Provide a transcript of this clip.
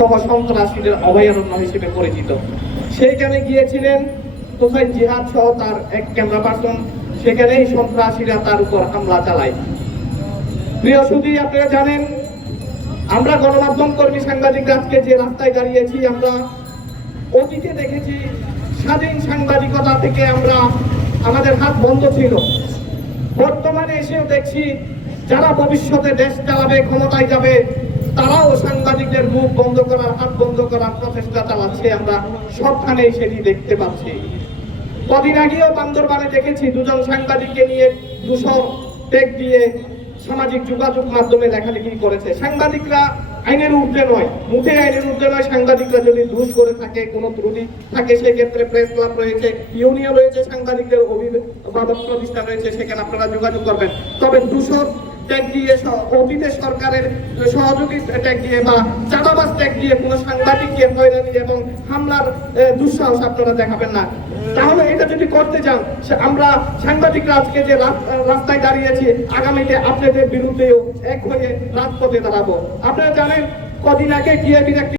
সহ সন্ত্রাসীদের অভয়ারণ্য হিসেবে পরিচিত। সেইখানে গিয়েছিলেন তোফায়েল জিহাদ সহ তার এক ক্যামেরা পার্সন, সেখানেই সন্ত্রাসীরা তার উপর হামলা চালায়। প্রিয় সুধী, আপনারা জানেন আমরা গণমাধ্যম কর্মী সাংবাদিকরা আজকে যে রাস্তায় দাঁড়িয়েছি, আমরা অতীতে দেখেছি স্বাধীন সাংবাদিকতা থেকে আমাদের হাত বন্ধ ছিল। বর্তমানে এসেও দেখছি যারা ভবিষ্যতে দেশ চালাবে, ক্ষমতায় যাবে, তারাও সাংবাদিকদের মুখ বন্ধ করার, হাত বন্ধ করার প্রচেষ্টা চালাচ্ছে। আমরা সবখানেই সেটি দেখতে পাচ্ছি। কদিন আগেও বান্দরবানে দেখেছি দুজন সাংবাদিককে নিয়ে 200 ট্যাগ দিয়ে সামাজিক যোগাযোগ মাধ্যমে লেখালেখি করেছে। সাংবাদিকরা আইনের ঊর্ধ্বে নয়, মুখে আইনের ঊর্ধ্বে নয়। সাংবাদিকরা যদি দোষ করে থাকে, কোনো ত্রুটি থাকে, সেক্ষেত্রে প্রেস ক্লাব রয়েছে, ইউনিয়ন রয়েছে, সাংবাদিকদের অভিভাবক প্রতিষ্ঠান রয়েছে, সেখানে আপনারা যোগাযোগ করবেন। তবে 200 ট্যাগ দিয়ে, অতীতে সরকারের সহযোগী ট্যাগ দিয়ে বা চাঁদাবাজ ট্যাগ দিয়ে কোনো সাংবাদিককে হয়রানি এবং হামলার দুঃসাহস আপনারা দেখাবেন না। তাহলে এটা যদি করতে চান, আমরা সাংবাদিকরা আজকে যে রাস্তায় দাঁড়িয়েছি, আগামীতে আপনাদের বিরুদ্ধেও এক হয়ে রাজপথে দাঁড়াবো। আপনারা জানেন কদিন আগে টিআইবির